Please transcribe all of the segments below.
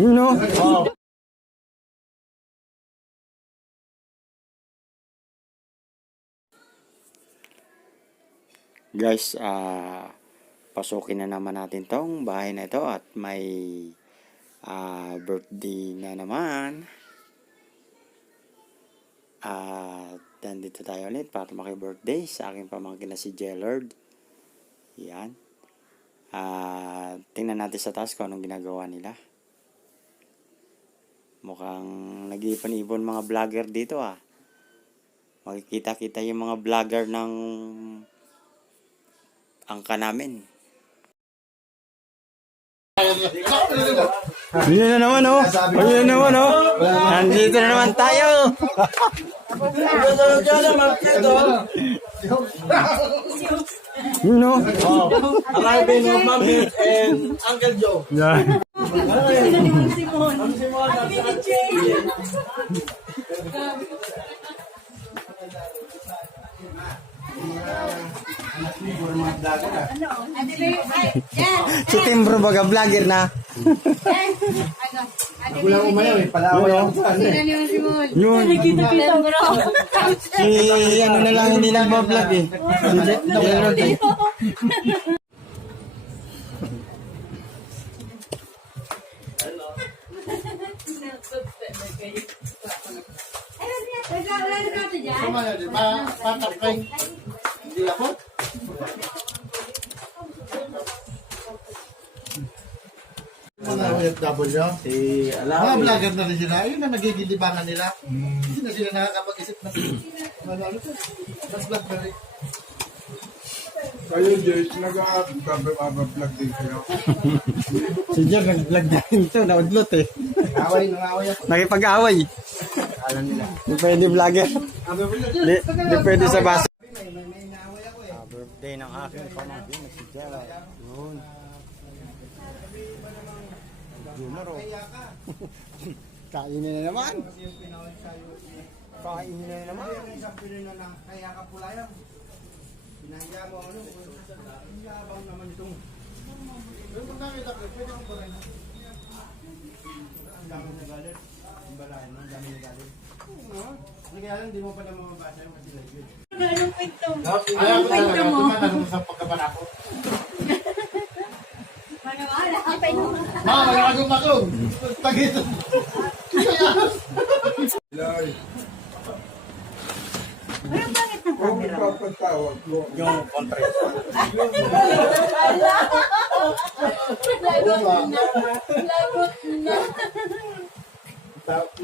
No? Guys, pasukin na naman natin tong bahay na ito at may birthday na naman. Nandito tayo ulit para maki-birthday sa aking pamangkin na si Jellard. Yan. Tingnan natin sa taas kung anong ginagawa nila. Mukhang nag-iipon-ipon mga vlogger dito Makikita-kita yung mga vlogger ng angka namin. Yun na naman Yun na naman Nandito na naman tayo. Yun Arriving of Mami and Uncle Joe. Yeah. Si Timbro baga vlogger na. Kulang umayaw palaaway ako sa Yun. Si ano na lang hindi nagbablog Hindi ako? Mga OFW, mga vlogger na rin sila, yun na nagiging libangan nila. Hindi na sila nakakapag-isip na mas vlog na rin. Kayo, Joyce, nag-vlog din kayo. Si Jer nag-vlog na rin ito. Naudlot Nangaway ako. Nakipag-away. Alam nila. Hindi pwede vlogger. Hindi pwede sa basa. Birthday ng aking pamangkin na si Jella. Yun. Jumar Kainin na naman. Kainin na naman. Kaya ka pula yan. Pinahiya mo ano. Yabang naman itong. Pero kung nakita ko, pwede kong purahin. Ang dami na galit. Ang balahin mo, ang dami na galit. Hindi kaya lang, hindi mo pa na mamabasa yung kasi live yun. Anong kwento? Ayaw ko talaga, tumanong sa pagkapanako. Manawala, apay mo. Magkakagong-magong. Pag-ito. Ilay, Anong pangit ng kung camera? ipapatawag ko, Yung contract. Lagot na.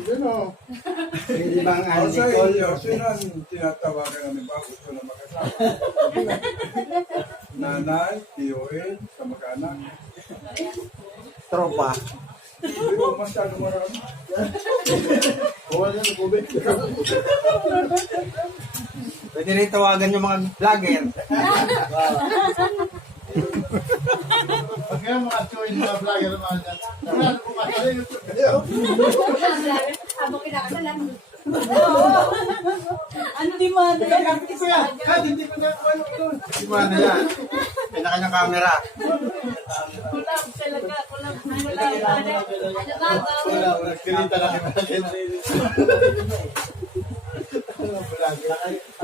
yun o. Hindi bang O sa inyo, sino ang tinatawagan namin ba gusto na mag-asawa? Nanay, tiyoin, kamag-anak. Tropa. Hindi ko masyado marami. Bawal yan, kubit. Pwede rin tawagan yung mga vlogger. Pag kaya mga join mga vlogger naman dyan. Wala na pumatay yung kayo. Habang kinakasalan. Ano di mo? Ito yan. Kahit hindi ko na ano ito. Di ba na yan? May nakanyang camera. Kulang talaga. Kulang. Ano ba? Wala, nagkilita na kita.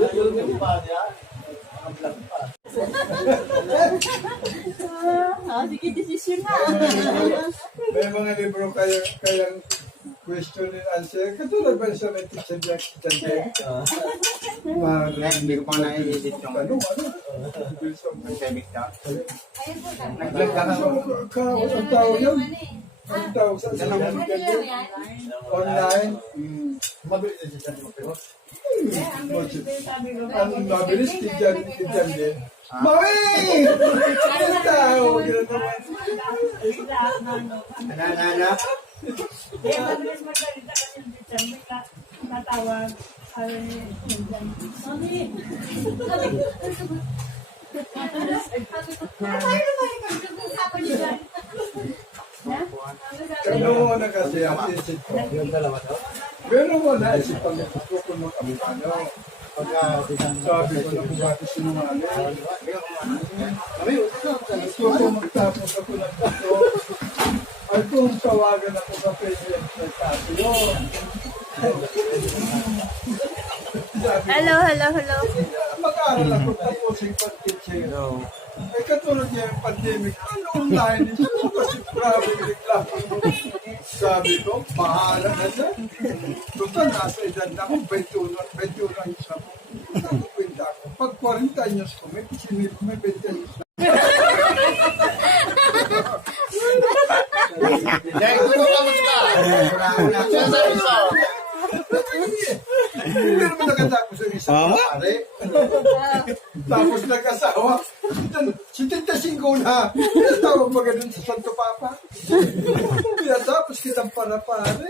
Ayun yung pa niya. Ang vlog pa. Sige, desisyon na. May mga libro kayang question and answer. Katulad ba sa may teacher Jack Chandler? Hindi ko pa na-edit yung Ano? pandemic na. Nag-vlog ka na. Ang tao yun. Ang tao sa online. Mabilis na siya sa pero. Ang mabilis tijan din. Mawi! Ang tao. Ganun naman. Nana. Tatawag. Ano mo na kasi ang isip ko. Yung dalawa daw. Pero mo na isip ang gusto ko ng kapitano. Sabi ko na kung bakit sinungaling. Kung magtapos ako ng tato, ay kung tawagan ako sa president ng tato. Hello. Mag-aaral ako tapos yung pag-teaching. Ay katulad niya yung pandemic, ano online, ito kasi grabe yung reklamo. Sabi ko, bahala na siya. Total, nasa edad na ako, 21 anos na ako. Nakakwenta ako. Pag 40 anyos ko, may 20 anyos na. Dahil kung tapos ka. Sinasabi ko. Hindi naman nakatapos yung isang pare. Tapos nag-asawa. 75 na. Pinatawag pa ganun sa Santo Papa. Pinatapos kitang para pare.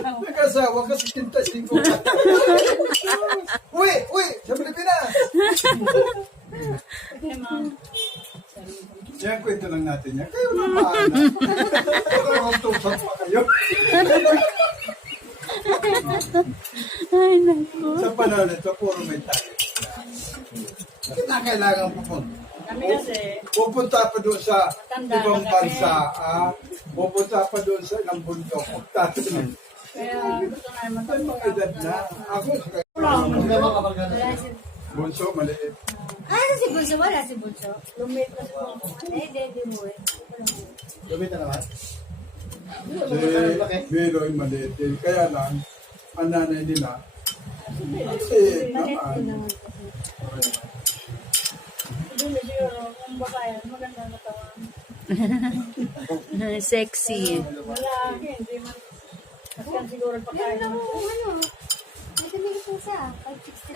Nag-asawa ka 75 na. Uy! Sa Pilipinas! Yan, kwento lang natin yan. Kayo na paana. Parang tusan pa kayo. Sa panahon ito, puro may tayo. Bakit na kailangan pupunta? Kami kasi, Pupunta pa doon sa Matanda ibang na bansa. Pupunta pa doon sa ilang bundok. Magtatanong. kaya gusto namin May mga edad na. Ako, bunso, maliit. Si Bunso, wala si Bunso. Lumit ko sa hindi mo eh. Lumita naman. Si Biroy maliit din. Kaya lang, ang nanay nila, maliit naman. Doon na siguro, kung babae, maganda na katawan. Sexy. Wala, hindi man. Kasi yan siguro pagkain naman.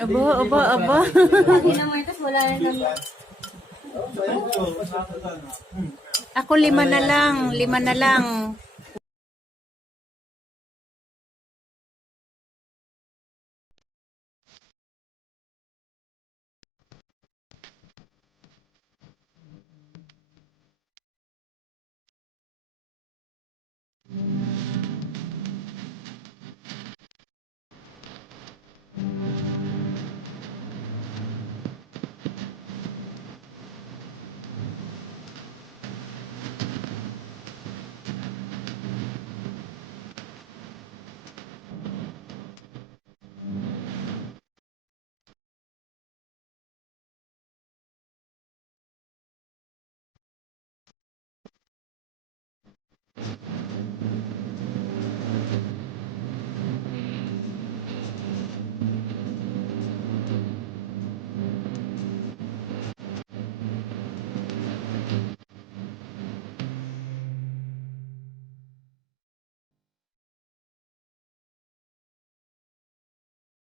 Aba. Lagi naman ito, wala rin kami. Ako 5 na lang.